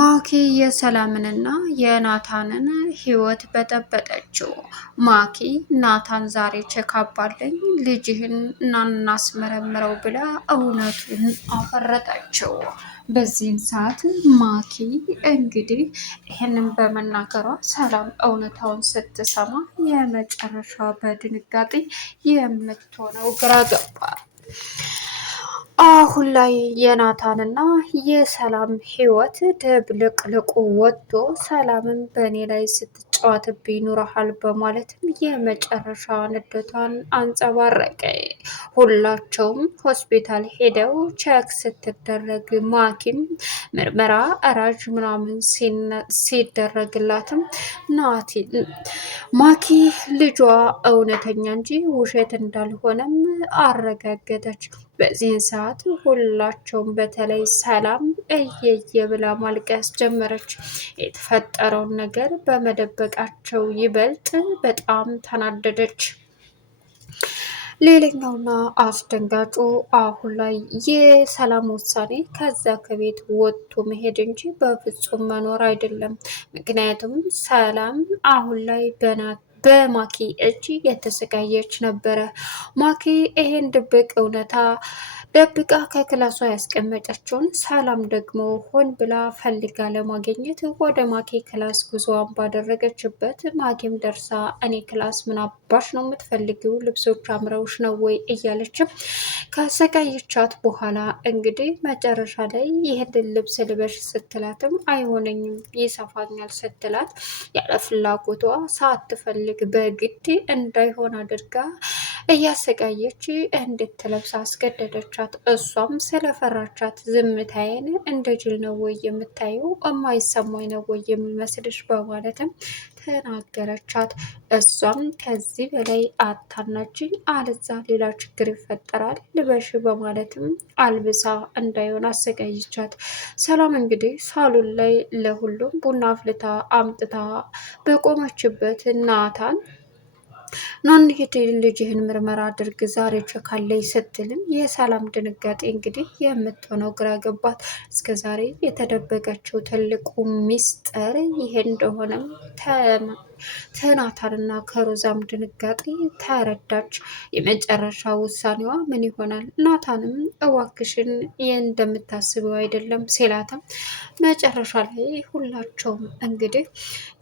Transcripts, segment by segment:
ማኪ የሰላምንና የናታንን ህይወት በጠበጠችው። ማኪ ናታን ዛሬ ቼካፕ አለኝ ልጅህን እናስመረምረው ብላ እውነቱን አፈረጠችው። በዚህም ሰዓት ማኪ እንግዲህ ይህንን በመናገሯ ሰላም እውነታውን ስትሰማ የመጨረሻ በድንጋጤ የምትሆነው ግራ ገባል። አሁን ላይ የናታንና የሰላም ህይወት ድብልቅልቁ ወጥቶ ሰላምን በእኔ ላይ ስትጫወትብኝ ኑረሃል በማለትም የመጨረሻ ንደቷን አንጸባረቀ። ሁላቸውም ሆስፒታል ሄደው ቼክ ስትደረግ ማኪም ምርመራ እራጅ ምናምን ሲደረግላትም ማኪ ልጇ እውነተኛ እንጂ ውሸት እንዳልሆነም አረጋገጠች። በዚህን ሰዓት ሁላቸውም በተለይ ሰላም እየየ ብላ ማልቀስ ጀመረች። የተፈጠረውን ነገር በመደበቃቸው ይበልጥ በጣም ተናደደች። ሌላኛውና አስደንጋጩ አሁን ላይ የሰላም ውሳኔ ከዛ ከቤት ወጥቶ መሄድ እንጂ በፍጹም መኖር አይደለም። ምክንያቱም ሰላም አሁን ላይ በማኪ እጅ የተሰቃየች ነበረ። ማኪ ይሄን ድብቅ እውነታ ደብቃ ከክላሷ ያስቀመጠችውን ሰላም ደግሞ ሆን ብላ ፈልጋ ለማግኘት ወደ ማኪ ክላስ ጉዞዋን ባደረገችበት ማኪም ደርሳ እኔ ክላስ ምን አባሽ ነው የምትፈልጊው? ልብሶች አምረውሽ ነው ወይ እያለችም ካሰቃየቻት በኋላ እንግዲህ መጨረሻ ላይ ይህንን ልብስ ልበሽ ስትላትም አይሆነኝም ይሰፋኛል ስትላት ያለ ፍላጎቷ ሳትፈልግ በግድ እንዳይሆን አድርጋ እያሰቃየች እንድትለብስ አስገደደቻት። እሷም ስለፈራቻት ዝምታዬን እንደ ጅል ነው ወይ የምታየው? የማይሰማኝ ነው ወይ የሚመስልሽ? በማለትም ተናገረቻት። እሷም ከዚህ በላይ አታናችኝ፣ አለዛ ሌላ ችግር ይፈጠራል ልበሽ በማለትም አልብሳ እንዳይሆን አሰቃየቻት። ሰላም እንግዲህ ሳሎን ላይ ለሁሉም ቡና አፍልታ አምጥታ በቆመችበት ናታን ናንሄት ልጅህን ምርመራ አድርግ ዛሬ ቸካለይ ስትልም የሰላም ድንጋጤ እንግዲህ የምትሆነው ግራ ገባት። እስከ ዛሬ የተደበቀችው ትልቁ ሚስጥር ይሄ እንደሆነም ከናታንና ከሮዛም ድንጋጤ ተረዳች። የመጨረሻ ውሳኔዋ ምን ይሆናል? ናታንም እዋክሽን እንደምታስበው አይደለም ሲላትም መጨረሻ ላይ ሁላቸውም እንግዲህ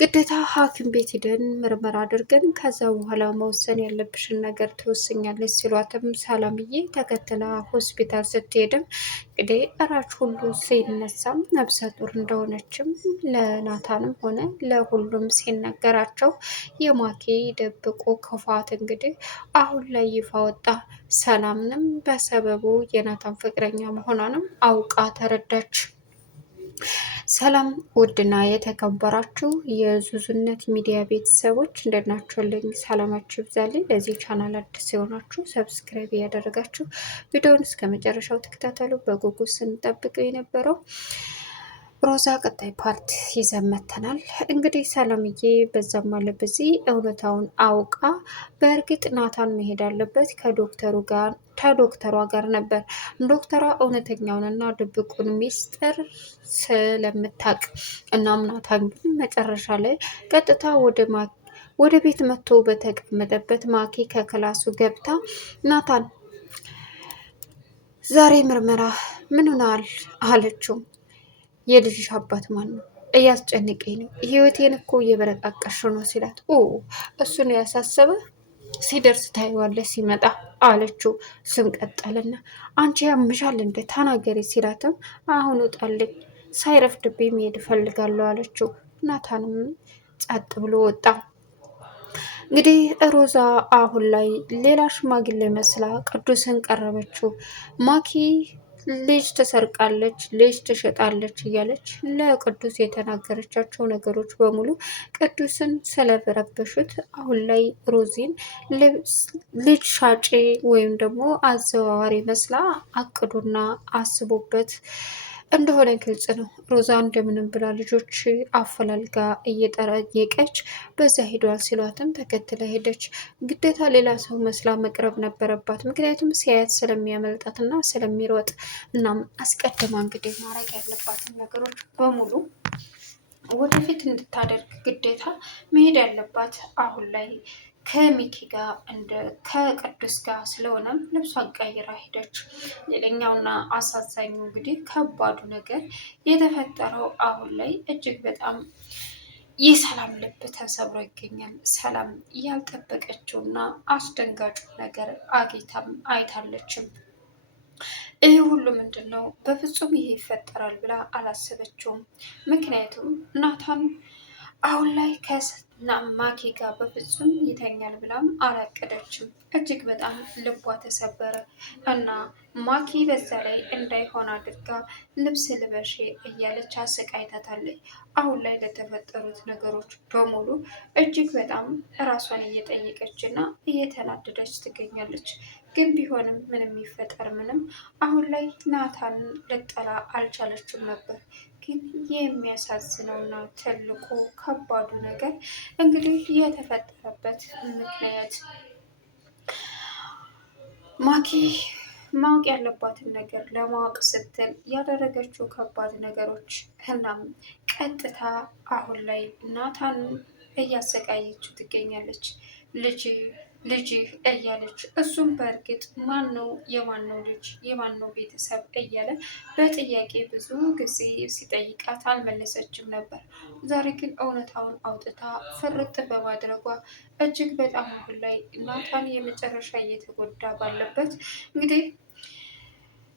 ግዴታ ሐኪም ቤት ሂደን ምርመራ አድርገን ከዛ በኋላ መወሰን ያለብሽን ነገር ትወስኛለች ሲሏትም ሰላምዬ ተከትላ ሆስፒታል ስትሄድም እንግዲህ እራች ሁሉ ሲነሳም ነብሰ ጡር እንደሆነችም ለናታንም ሆነ ለሁሉም ሲነገራቸው የማኪ ደብቆ ክፋት እንግዲህ አሁን ላይ ይፋ ወጣ። ሰላምንም በሰበቡ የናታን ፍቅረኛ መሆኗንም አውቃ ተረዳች። ሰላም ውድና የተከበራችሁ የዙዙነት ሚዲያ ቤተሰቦች እንደናችሁልኝ ሰላማችሁ ይብዛልኝ። ለዚህ ቻናል አዲስ የሆናችሁ ሰብስክራይብ እያደረጋችሁ ቪዲዮውን እስከ መጨረሻው ተከታተሉ። በጉጉት ስንጠብቀው የነበረው ሮዛ ቀጣይ ፓርት ይዘን መጥተናል። እንግዲህ ሰላምዬ በዛም አለ በዚህ እውነታውን አውቃ በእርግጥ ናታን መሄድ አለበት ከዶክተሯ ጋር ነበር። ዶክተሯ እውነተኛውንና ድብቁን ሚስጥር ስለምታውቅ እናም ናታን ግን መጨረሻ ላይ ቀጥታ ወደ ቤት መጥቶ በተቀመጠበት ማኪ ከክላሱ ገብታ ናታን ዛሬ ምርመራ ምን ሆናል አለችው። የልጅሽ አባት ማን ነው? እያስጨንቀኝ ነው፣ ህይወቴን እኮ እየበረቃቀሽ ነው ሲላት እሱን ያሳሰበ ሲደርስ ታይዋለሽ ሲመጣ አለችው። ስም ቀጠልና አንቺ ያምሻል እንደ ተናገሪ ሲላትም አሁን ውጣልኝ ሳይረፍድብኝ መሄድ እፈልጋለሁ አለችው። ናታንም ጸጥ ብሎ ወጣ። እንግዲህ ሮዛ አሁን ላይ ሌላ ሽማግሌ መስላ ቅዱስን ቀረበችው። ማኪ ልጅ ትሰርቃለች፣ ልጅ ትሸጣለች እያለች ለቅዱስ የተናገረቻቸው ነገሮች በሙሉ ቅዱስን ስለበረበሹት አሁን ላይ ሮዚን ልጅ ሻጪ ወይም ደግሞ አዘዋዋሪ መስላ አቅዶና አስቦበት እንደሆነ ግልጽ ነው። ሮዛ እንደምንም ብላ ልጆች አፈላልጋ እየጠየቀች በዛ ሄደዋል ሲሏትም ተከትላ ሄደች። ግዴታ ሌላ ሰው መስላ መቅረብ ነበረባት፣ ምክንያቱም ሲያያት ስለሚያመልጣትና ስለሚሮጥ። እናም አስቀድማ እንግዲህ ማድረግ ያለባትን ነገሮች በሙሉ ወደፊት እንድታደርግ ግዴታ መሄድ ያለባት አሁን ላይ ከሚኪ ጋር ከቅዱስ ጋር ስለሆነም ልብሷን ቀይራ ሄደች። ሌላኛውና አሳዛኙ እንግዲህ ከባዱ ነገር የተፈጠረው አሁን ላይ እጅግ በጣም የሰላም ልብ ተሰብሮ ይገኛል። ሰላም ያልጠበቀችውና አስደንጋጩ ነገር አግኝታም አይታለችም። ይህ ሁሉ ምንድን ነው? በፍጹም ይሄ ይፈጠራል ብላ አላሰበችውም። ምክንያቱም ናታን አሁን ላይ ከማኪ ጋር በፍጹም ይተኛል ብላም አላቀደችም። እጅግ በጣም ልቧ ተሰበረ እና ማኪ በዛ ላይ እንዳይሆን አድርጋ ልብስ ልበሽ እያለች አሰቃይታታለች። አሁን ላይ ለተፈጠሩት ነገሮች በሙሉ እጅግ በጣም ራሷን እየጠየቀች እና እየተናደደች ትገኛለች። ግን ቢሆንም ምንም ይፈጠር ምንም አሁን ላይ ናታን ልጠላ አልቻለችም ነበር። ግን የሚያሳዝነውና ትልቁ ከባዱ ነገር እንግዲህ የተፈጠረበት ምክንያት ማኪ ማወቅ ያለባትን ነገር ለማወቅ ስትል ያደረገችው ከባድ ነገሮች እናም ቀጥታ አሁን ላይ ናታን እያሰቃየችው ትገኛለች። ልጅ ልጅህ እያለች እሱም በእርግጥ ማን ነው የማን ነው ልጅ የማን ነው ቤተሰብ እያለ በጥያቄ ብዙ ጊዜ ሲጠይቃት አልመለሰችም ነበር። ዛሬ ግን እውነታውን አውጥታ ፍርጥ በማድረጓ እጅግ በጣም አሁን ላይ ናታን የመጨረሻ እየተጎዳ ባለበት እንግዲህ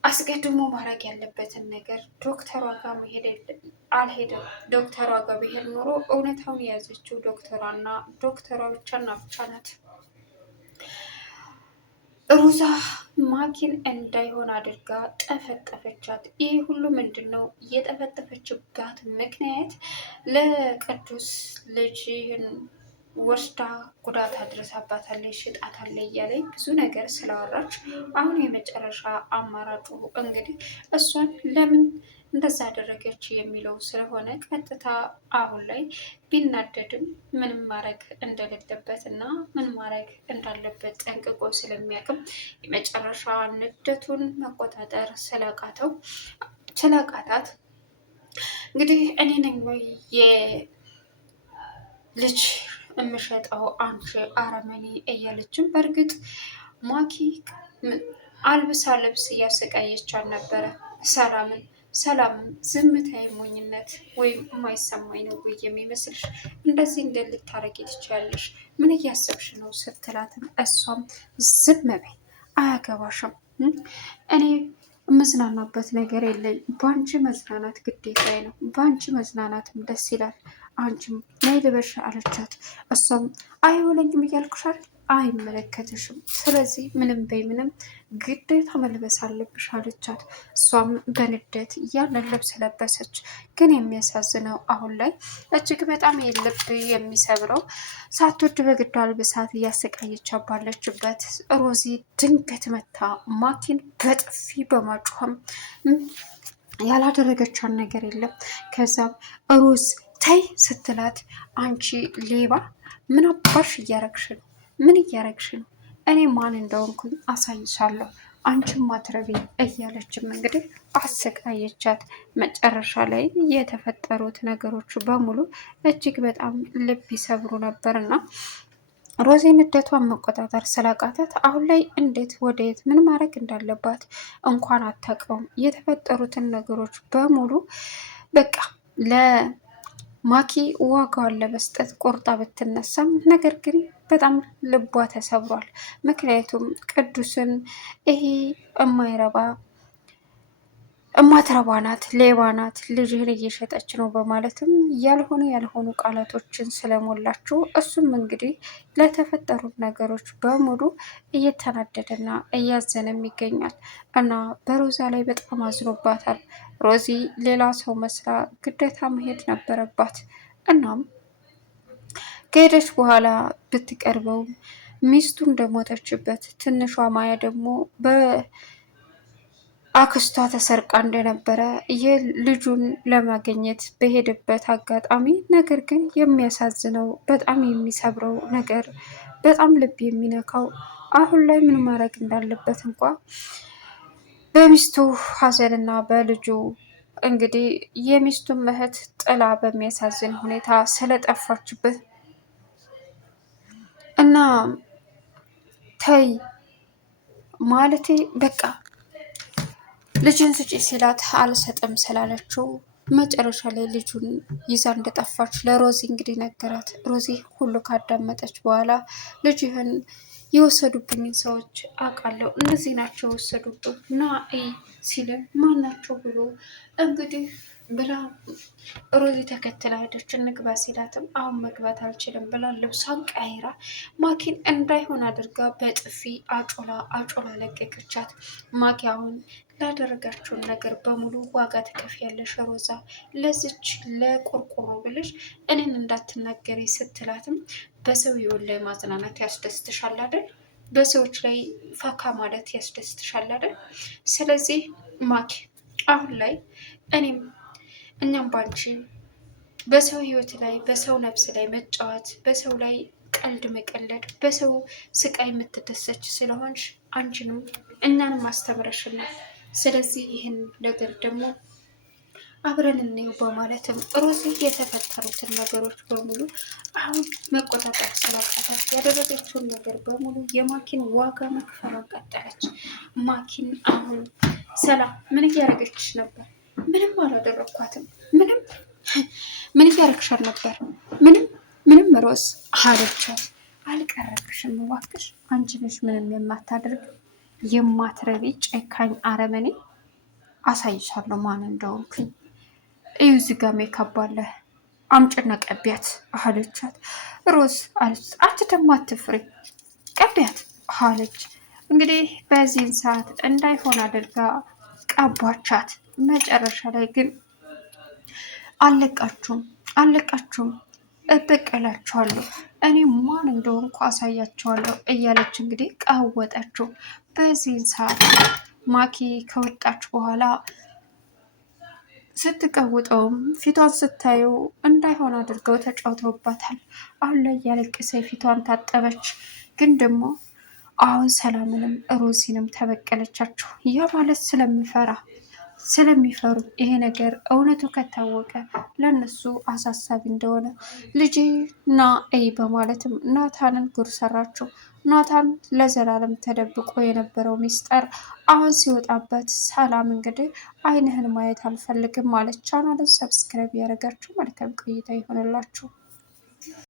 አስቀድሞ ማድረግ ያለበትን ነገር ዶክተሯ ጋር መሄድ አልሄደም። ዶክተሯ ጋር ብሄድ ኖሮ እውነታውን የያዘችው ዶክተሯና ዶክተሯ ብቻና ብቻ ናት። ሩዛ ማኪን እንዳይሆን አድርጋ ጠፈጠፈቻት። ይህ ሁሉ ምንድን ነው? የጠፈጠፈችባት ምክንያት ለቅዱስ ልጅህን ወስዳ ጉዳት አድረሳባታለች፣ ሽጣታለች እያለኝ ብዙ ነገር ስላወራች አሁን የመጨረሻ አማራጩ እንግዲህ እሷን ለምን እንደዛ አደረገች የሚለው ስለሆነ ቀጥታ አሁን ላይ ቢናደድም ምንም ማድረግ እንደሌለበት እና ምን ማድረግ እንዳለበት ጠንቅቆ ስለሚያውቅም የመጨረሻ ንደቱን መቆጣጠር ስላቃታት እንግዲህ እኔ ነኝ ወይ የልጅ የምሸጠው አንቺ አረመኔ እያለችም በእርግጥ ማኪ አልብሳ ልብስ እያሰቃየቻት ነበረ ሰላምን። ሰላምም ዝምታዊ ሞኝነት ወይም የማይሰማኝ ነው ወይ የሚመስልሽ? እንደዚህ ልታረጊ ትችያለሽ? ምን እያሰብሽ ነው ስትላትም እሷም ዝም በይ አያገባሽም፣ እኔ የምዝናናበት ነገር የለኝ። በአንቺ መዝናናት ግዴታዬ ነው። በአንቺ መዝናናትም ደስ ይላል። አንቺም ነይ ልበሽ አለቻት። እሷም አይሆነኝም እያልኩሽ አይደል? አይመለከትሽም። ስለዚህ ምንም በይ ምንም ግዴታ መልበስ አለብሽ አለቻት። እሷም በንዴት ያንን ልብስ ለበሰች። ግን የሚያሳዝነው አሁን ላይ እጅግ በጣም የልብ የሚሰብረው ሳትወድ በግድ አልብሳት እያሰቃየች ባለችበት ሮዚ ድንገት መታ ማኪን በጥፊ በማጮህም ያላደረገቻን ነገር የለም። ከዛም ሮዝ ተይ ስትላት አንቺ ሌባ ምን አባሽ እያረግሽ ነው? ምን እያረግሽ ነው? እኔ ማን እንደሆንኩኝ አሳይሻለሁ፣ አንቺም ማትረቢ እያለችም እንግዲህ አሰቃየቻት። መጨረሻ ላይ የተፈጠሩት ነገሮች በሙሉ እጅግ በጣም ልብ ይሰብሩ ነበርና ሮዚ ንደቷን መቆጣጠር ስላቃታት አሁን ላይ እንዴት ወደየት ምን ማድረግ እንዳለባት እንኳን አታውቀውም። የተፈጠሩትን ነገሮች በሙሉ በቃ ለማኪ ዋጋዋን ለመስጠት ቆርጣ ብትነሳም ነገር ግን በጣም ልቧ ተሰብሯል። ምክንያቱም ቅዱስን ይሄ እማትረባ ናት፣ ሌባ ናት፣ ልጅህን እየሸጠች ነው በማለትም ያልሆኑ ቃላቶችን ስለሞላችው እሱም እንግዲህ ለተፈጠሩት ነገሮች በሙሉ እየተናደደና እያዘነም ይገኛል እና በሮዛ ላይ በጣም አዝኖባታል። ሮዚ ሌላ ሰው መስላ ግዴታ መሄድ ነበረባት። እናም ከሄደች በኋላ ብትቀርበውም ሚስቱ እንደሞተችበት ትንሿ ማያ ደግሞ በአክስቷ ተሰርቃ እንደነበረ የልጁን ለማግኘት በሄደበት አጋጣሚ ነገር ግን የሚያሳዝነው በጣም የሚሰብረው ነገር በጣም ልብ የሚነካው አሁን ላይ ምን ማድረግ እንዳለበት እንኳ በሚስቱ ሐዘንና በልጁ እንግዲህ የሚስቱን እህት ጥላ በሚያሳዝን ሁኔታ ስለጠፋችበት እና ተይ ማለቴ በቃ ልጅን ስጪ ሲላት አልሰጥም ስላለችው መጨረሻ ላይ ልጁን ይዛ እንደጠፋች ለሮዚ እንግዲህ ነገራት። ሮዚ ሁሉ ካዳመጠች በኋላ ልጅህን የወሰዱብኝን ሰዎች አውቃለሁ፣ እነዚህ ናቸው የወሰዱብህ ና ሲል ማን ናቸው ብሎ እንግዲህ ብላ ሮዚ ተከትላ ሄደች። እንግባ ሲላትም አሁን መግባት አልችልም ብላ ልብሷን ቀይራ ማኪን እንዳይሆን አድርጋ በጥፊ አጮላ አጮላ ለቀቀቻት። ማኪ አሁን ላደረጋቸውን ነገር በሙሉ ዋጋ ትከፍያለሽ ሮዛ፣ ለዚች ለቆርቆሮ ብለሽ እኔን እንዳትናገሪ ስትላትም በሰው ህይወት ላይ ማዝናናት ያስደስትሻል አይደል? በሰዎች ላይ ፈካ ማለት ያስደስትሻል አይደል? ስለዚህ ማኪ አሁን ላይ እኛም ባንቺ በሰው ህይወት ላይ በሰው ነፍስ ላይ መጫወት፣ በሰው ላይ ቀልድ መቀለድ፣ በሰው ስቃይ የምትደሰች ስለሆንሽ አንቺንም እኛንም አስተምረሽናል። ስለዚህ ይህን ነገር ደግሞ አብረን እንየው በማለትም ሮዚ የተፈጠሩትን ነገሮች በሙሉ አሁን መቆጣጠር ስላቃታት ያደረገችውን ነገር በሙሉ የማኪን ዋጋ መክፈሏን ቀጠለች። ማኪን አሁን ሰላም ምን እያደረገች ነበር? ምንም አላደረኳትም። ምን እያደረግሻል ነበር? ምንም ሮዝ አለቻት። አልቀረብሽም እባክሽ፣ አንቺ ነሽ ምንም የማታደርግ የማትረቢ ጨካኝ አረመኔ። አሳይሻለሁ ማን እንደሆንኩኝ። እዩ እዚህ ጋ ሜካፕ አለ፣ አምጪና ቀቢያት አለቻት። ሮዝ አለች። አንቺ ደግሞ አትፍሪ፣ ቀቢያት አለች። እንግዲህ በዚህን ሰዓት እንዳይሆን አድርጋ ቀቧቻት። መጨረሻ ላይ ግን አለቃችሁም እበቀላችኋለሁ፣ እኔ ማን እንደሆንኩ አሳያችኋለሁ እያለች እንግዲህ ቀወጠችው። በዚህን ሰዓት ማኪ ከወጣች በኋላ ስትቀውጠውም ፊቷን ስታየው እንዳይሆን አድርገው ተጫውተውባታል። አሁን ላይ ያለቀሰ ፊቷን ታጠበች። ግን ደግሞ አሁን ሰላምንም ሮዚንም ተበቀለቻቸው። ያ ማለት ስለሚፈሩ ይሄ ነገር እውነቱ ከታወቀ ለነሱ አሳሳቢ እንደሆነ ልጄ ና እይ በማለትም ናታንን ጉር ሰራችው። ናታን ለዘላለም ተደብቆ የነበረው ሚስጥር አሁን ሲወጣበት ሰላም እንግዲህ አይንህን ማየት አልፈልግም ማለት ቻናልን ሰብስክራይብ ያደረጋችሁ መልካም ቆይታ ይሆንላችሁ።